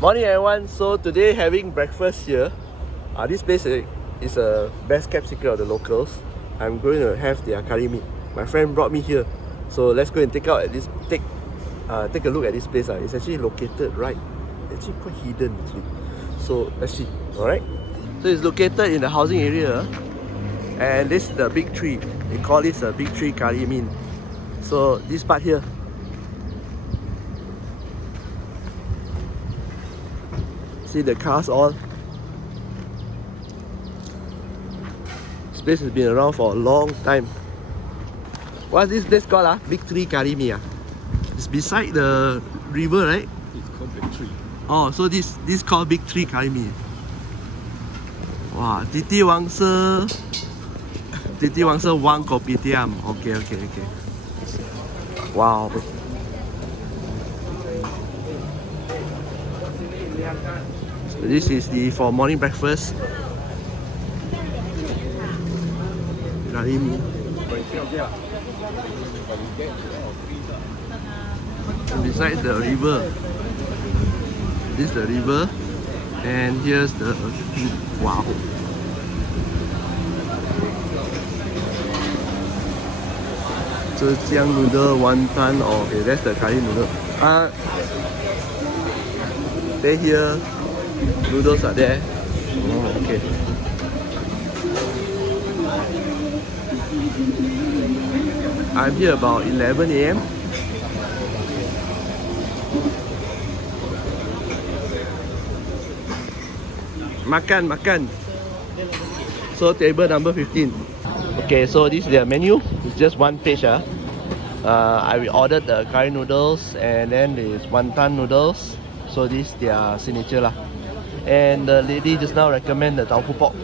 Morning everyone, so today having breakfast here. This place is a best kept secret of the locals. I'm going to have their curry meat. My friend brought me here, so let's go and take a look at this place. It's actually located right, actually quite hidden actually. So let's see. Alright, so it's located in the housing area, and this is the big tree. They call this a big tree curry mee. So this part here, see the cars all. This place has been around for a long time. What's this place called? Big Tree Curry Mee. It's beside the river, right? It's called Big Tree. Oh, so this called Big Tree Curry Mee. Wow, Titiwangsa Wang Kopitiam. Okay. Wow. So this is for morning breakfast. Curry mee. And besides the river, this is the river, and here's the wow. Zhejiang noodle, wonton. Oh, okay, that's the curry noodle. They here, noodles are there. Oh, okay. I'm here about 11 AM. Makan. So table number 15. Okay, so this is their menu. It's just one page. I ordered the curry noodles, and then there's wonton noodles. So this is their signature lah. And the lady just now recommend the tofu pork.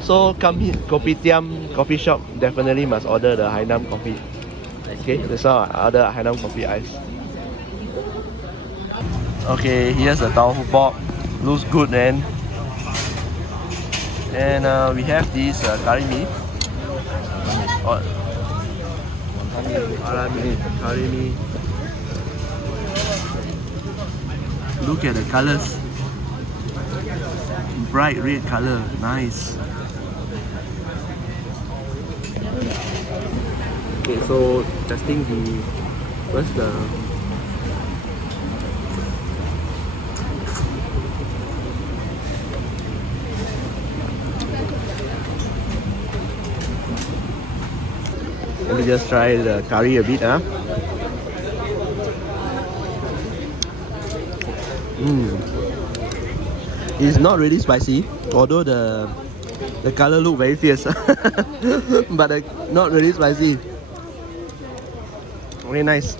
So come here, Kopitiam coffee shop, definitely must order the Hainam coffee. Okay, that's how I order Hainam coffee ice. Okay, here's the tofu pork. Looks good, man. And we have this curry mee. Curry mee. Look at the colors. Bright red color, nice. Okay, so testing what's the let me just try the curry a bit. It's not really spicy, although the color look very fierce. But not really spicy. Very nice.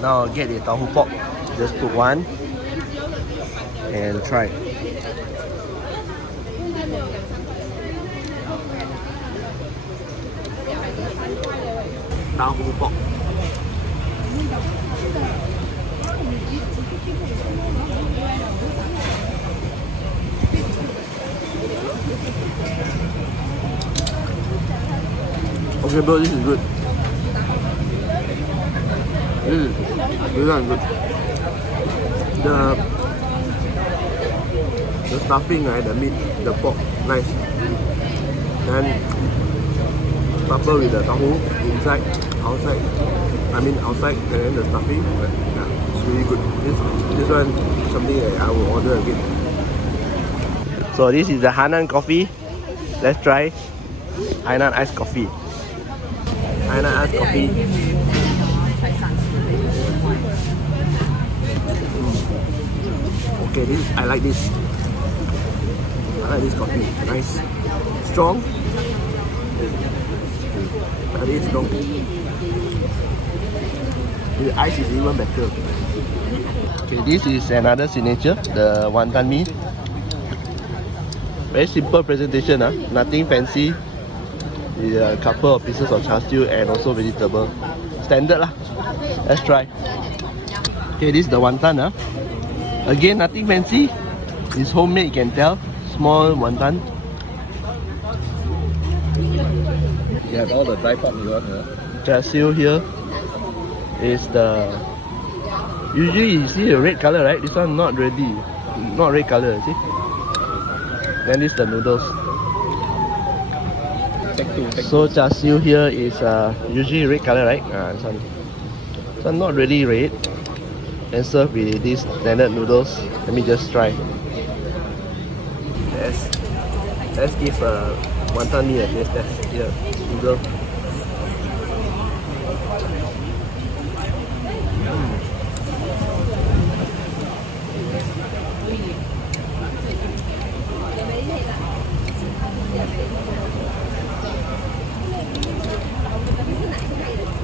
Now I'll get the tofu pork. Just put one and try. Tofu pork. Okay bro, this is good. This one good. The stuffing, right, the meat, the pork, nice. Then topper with the tofu inside, outside. Outside, and then the stuffing. Yeah, it's really good. This one is something that I will order again. So this is the Hainan coffee. Let's try Hainan iced coffee. Hainan iced coffee. Okay, I like this. I like this coffee. Nice, strong. Very strong. The ice is even better. Okay, this is another signature, the wonton mee. Very simple presentation, nothing fancy. A couple of pieces of char siu and also vegetable. Standard lah. Let's try. Okay, this is the wonton. Again, nothing fancy. It's homemade, you can tell. Small wonton. You have all the dry pork you want, Char siu here is the Usually you see the red color, right? This one not ready, not red color. See? Then this the noodles. So char siu here is usually red color, right? This one not really red. And served with these standard noodles. Let me just try. Let's give wonton mee a taste test. Here, noodle.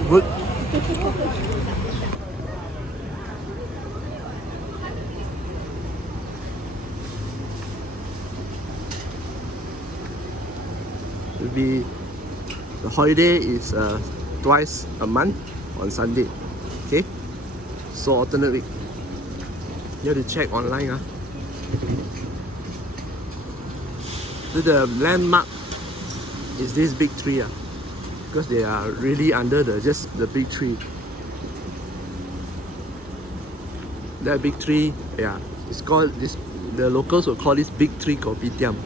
Good. The holiday is twice a month on Sunday. Okay, so alternate week. You have to check online. So the landmark is this big tree. Because they are really under just the big tree. That big tree, yeah, it's called this. The locals will call this big tree Kopitiam.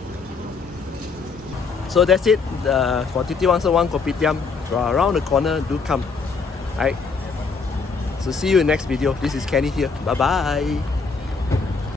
So that's it for Titiwangsa Wang Kopitiam. Around the corner, do come. Alright. So see you in the next video. This is Kenny here. Bye bye.